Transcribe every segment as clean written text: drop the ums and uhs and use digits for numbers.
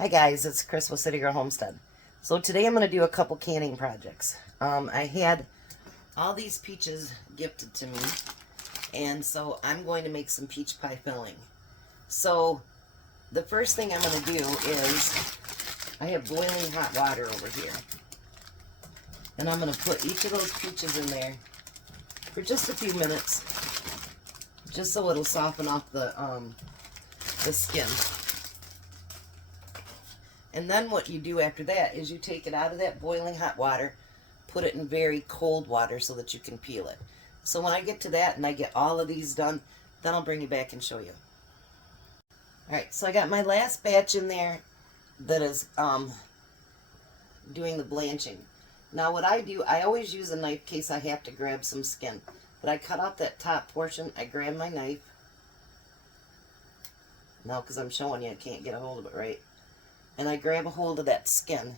Hi guys, it's Chris with City Girl Homestead. So today I'm going to do a couple canning projects. I had all these peaches gifted to me, and so I'm going to make some peach pie filling. So the first thing I'm going to do is I have boiling hot water over here. And I'm going to put each of those peaches in there for just a few minutes, just so it'll soften off the skin. And then what you do after that is you take it out of that boiling hot water, put it in very cold water so that you can peel it. So when I get to that and I get all of these done, then I'll bring you back and show you. Alright, so I got my last batch in there that is doing the blanching. Now what I do, I always use a knife in case I have to grab some skin. But I cut out that top portion, I grab my knife. Now because I'm showing you, I can't get a hold of it right. And I grab a hold of that skin,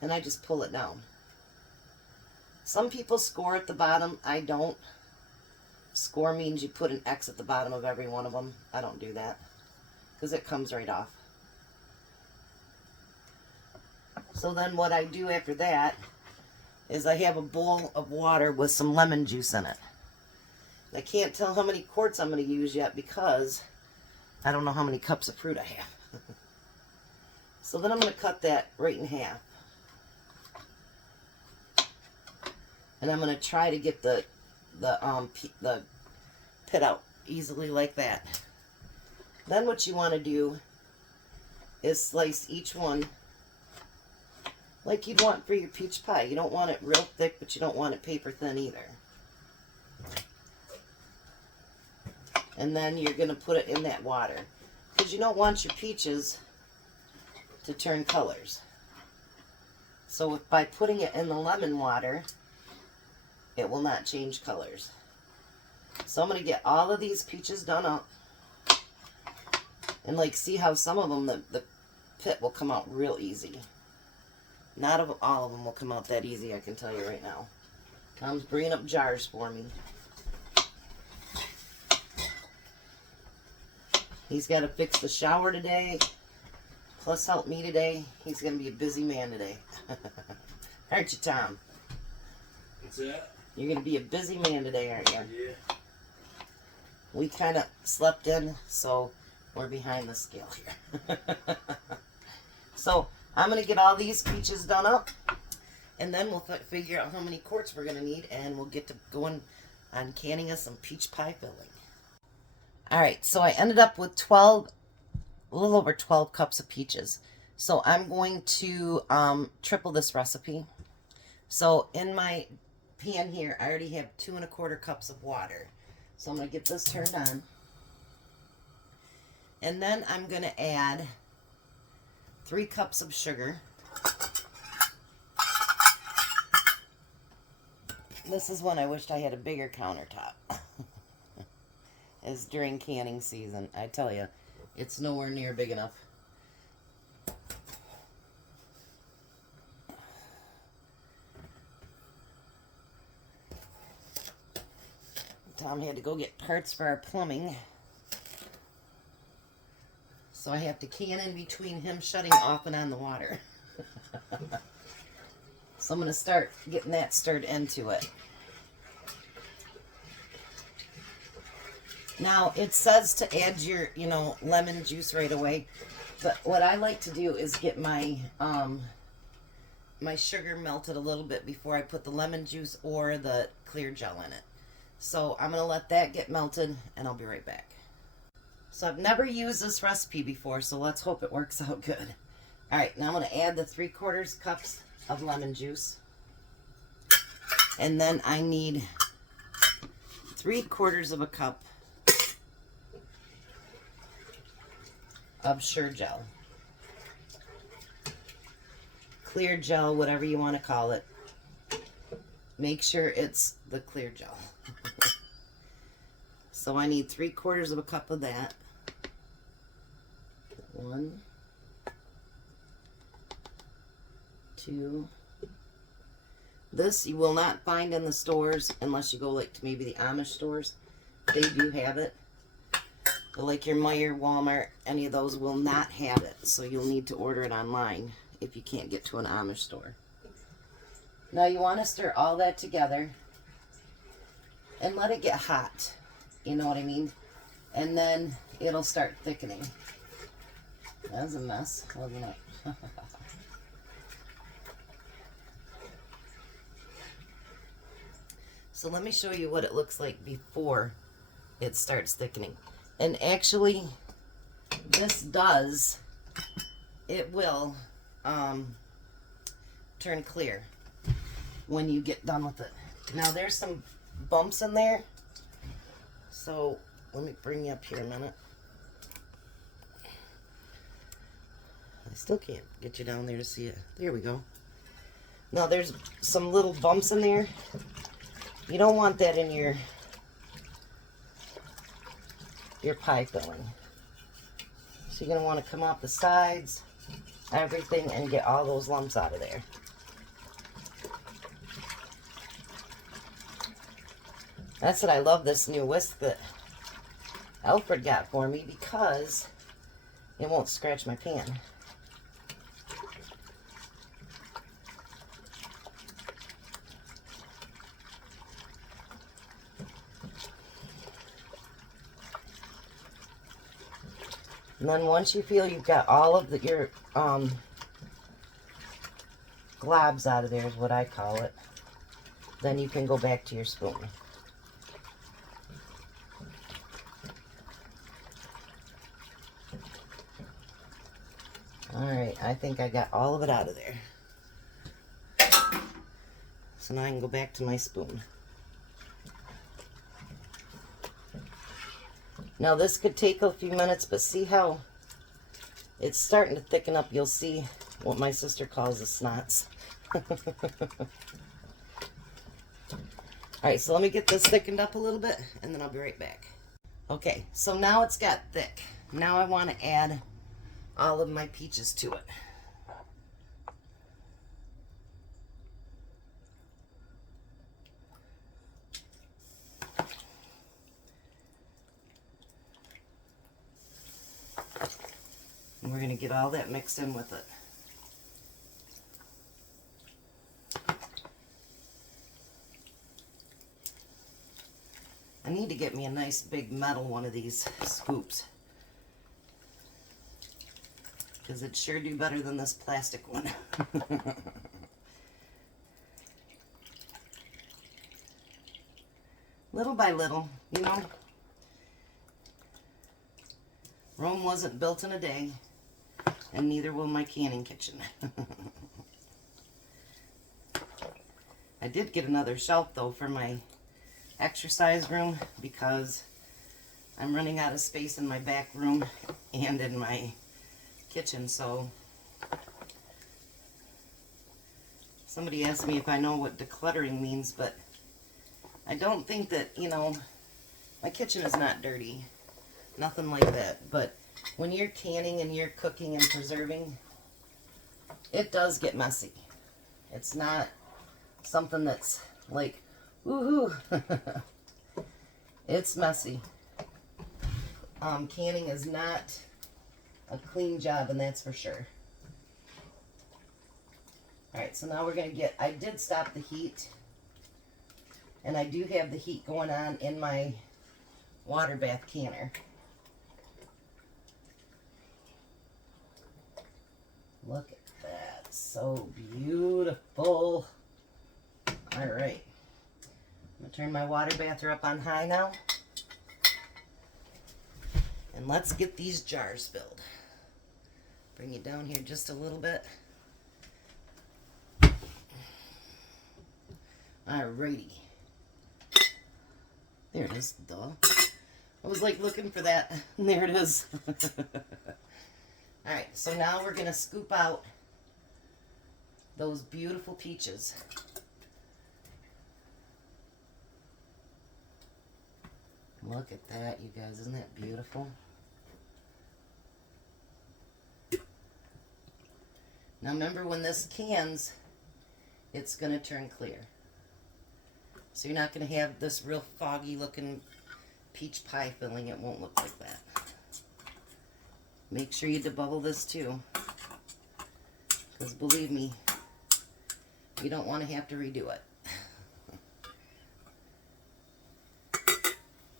and I just pull it down. Some people score at the bottom. I don't. Score means you put an X at the bottom of every one of them. I don't do that, because it comes right off. So then what I do after that is I have a bowl of water with some lemon juice in it. I can't tell how many quarts I'm going to use yet because I don't know how many cups of fruit I have. So then I'm going to cut that right in half. And I'm going to try to get the pit out easily like that. Then what you want to do is slice each one like you'd want for your peach pie. You don't want it real thick, but you don't want it paper thin either. And then you're going to put it in that water, because you don't want your peaches to turn colors. So by putting it in the lemon water, it will not change colors. So I'm going to get all of these peaches done up. And like, see how some of them, the pit will come out real easy. Not all of them will come out that easy, I can tell you right now. Tom's bringing up jars for me. He's got to fix the shower today, plus help me today. He's going to be a busy man today. Aren't you, Tom? What's that? You're going to be a busy man today, aren't you? Yeah. We kind of slept in, so we're behind the scale here. So I'm going to get all these peaches done up, and then we'll figure out how many quarts we're going to need, and we'll get to going on canning us some peach pie filling. Alright, so I ended up with a little over 12 cups of peaches. So I'm going to triple this recipe. So in my pan here, I already have 2 1/4 cups of water. So I'm going to get this turned on. And then I'm going to add 3 cups of sugar. This is when I wished I had a bigger countertop. Is during canning season. I tell you, it's nowhere near big enough. Tom had to go get parts for our plumbing, so I have to can in between him shutting off and on the water. So I'm going to start getting that stirred into it. Now, it says to add your, lemon juice right away. But what I like to do is get my my sugar melted a little bit before I put the lemon juice or the clear gel in it. So I'm going to let that get melted, and I'll be right back. So I've never used this recipe before, so let's hope it works out good. Alright, now I'm going to add the 3/4 cups of lemon juice. And then I need 3/4 cup of Sure Gel. Clear gel, whatever you want to call it. Make sure it's the clear gel. So I need 3/4 cup of that. 1, 2. This you will not find in the stores unless you go like to maybe the Amish stores. They do have it. But like your Meijer, Walmart, any of those will not have it. So you'll need to order it online if you can't get to an Amish store. Now you want to stir all that together and let it get hot. You know what I mean? And then it'll start thickening. That was a mess, wasn't it? So let me show you what it looks like before it starts thickening. And actually, this does, it will turn clear when you get done with it. Now there's some bumps in there. So let me bring you up here a minute. I still can't get you down there to see it. There we go. Now there's some little bumps in there. You don't want that in your pie filling. So you're going to want to come off the sides, everything, and get all those lumps out of there. That's what I love, this new whisk that Alfred got for me, because it won't scratch my pan. And then once you feel you've got all of your globs out of there, is what I call it, then you can go back to your spoon. Alright, I think I got all of it out of there. So now I can go back to my spoon. Now this could take a few minutes, but see how it's starting to thicken up. You'll see what my sister calls the snots. Alright, so let me get this thickened up a little bit, and then I'll be right back. Okay, so now it's got thick. Now I want to add all of my peaches to it. And we're going to get all that mixed in with it. I need to get me a nice big metal one of these scoops, because it sure do better than this plastic one. Little by little, you know. Rome wasn't built in a day, and neither will my canning kitchen. I did get another shelf though for my exercise room, because I'm running out of space in my back room and in my kitchen. So somebody asked me if I know what decluttering means, but I don't think that, you know, my kitchen is not dirty, nothing like that, but when you're canning and you're cooking and preserving, it does get messy. It's not something that's like, woohoo. It's messy. Canning is not a clean job, and that's for sure. Alright, so now we're going to get, I did stop the heat, and I do have the heat going on in my water bath canner. Look at that. So beautiful. Alright. I'm going to turn my water bather up on high now. And let's get these jars filled. Bring you down here just a little bit. Alrighty. There it is, duh. I was like looking for that. And there it is. Alright, so now we're going to scoop out those beautiful peaches. Look at that, you guys. Isn't that beautiful? Now remember, when this cans, it's going to turn clear. So you're not going to have this real foggy looking peach pie filling, it won't look like that. Make sure you debubble this too, because believe me, you don't want to have to redo it.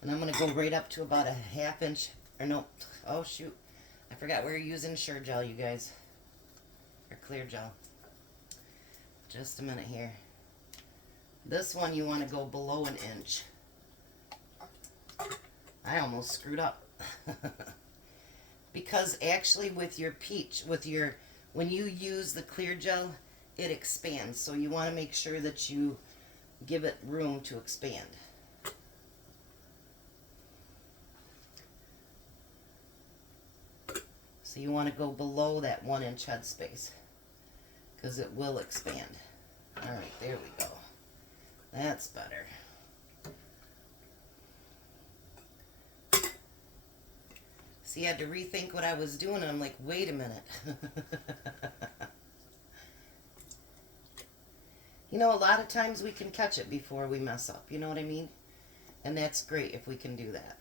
And I'm going to go right up to about a 1/2 inch, or no, oh shoot, I forgot we're using Sure Gel, you guys, or Clear Gel. Just a minute here. This one you want to go below 1 inch. I almost screwed up. Because actually with your peach, when you use the Clear Gel, it expands. So you want to make sure that you give it room to expand. So you want to go below that 1 inch head space, because it will expand. Alright, there we go. That's better. See, I had to rethink what I was doing, and I'm like, wait a minute. You know, a lot of times we can catch it before we mess up, you know what I mean? And that's great if we can do that.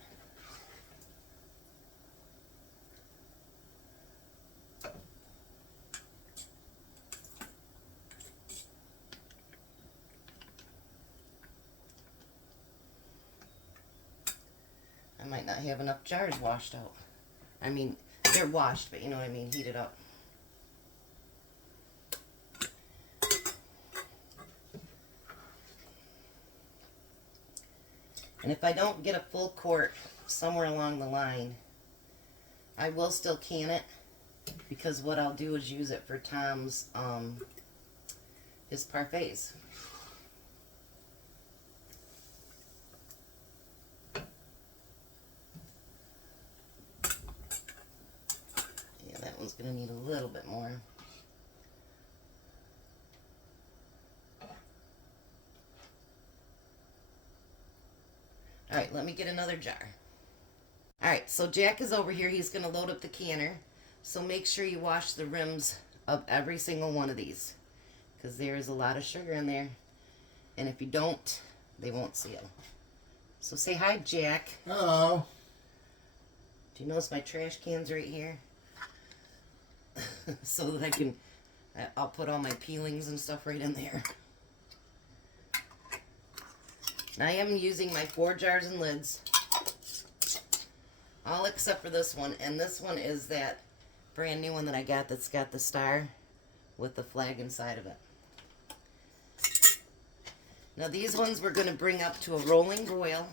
I might not have enough jars washed out. I mean, they're washed, but you know what I mean, heated up. And if I don't get a full quart somewhere along the line, I will still can it, because what I'll do is use it for Tom's, his parfaits. Yeah, that one's going to need a little bit more. Alright, let me get another jar. Alright, so Jack is over here. He's going to load up the canner. So make sure you wash the rims of every single one of these, because there is a lot of sugar in there. And if you don't, they won't seal. So say hi, Jack. Hello. Do you notice my trash can's right here? So that I'll put all my peelings and stuff right in there. I am using my 4 jars and lids, all except for this one, and this one is that brand new one that I got that's got the star with the flag inside of it. Now these ones we're going to bring up to a rolling boil,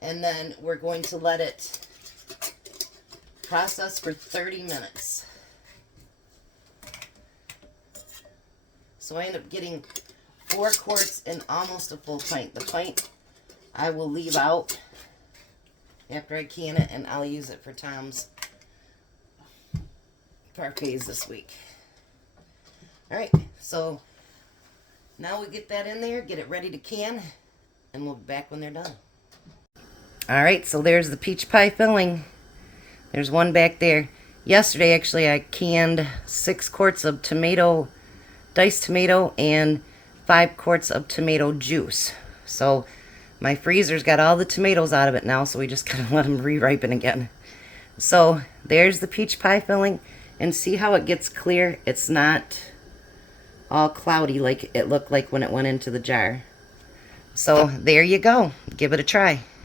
and then we're going to let it process for 30 minutes. So I end up getting 4 quarts and almost a full pint. The pint I will leave out after I can it, and I'll use it for Tom's parfaits this week. Alright, so now we get that in there, get it ready to can, and we'll be back when they're done. Alright, so there's the peach pie filling. There's one back there. Yesterday, actually, I canned 6 quarts of diced tomato, and 5 quarts of tomato juice. So my freezer's got all the tomatoes out of it now, so we just gotta let them re-ripen again. So there's the peach pie filling, and see how it gets clear? It's not all cloudy like it looked like when it went into the jar. So there you go. Give it a try.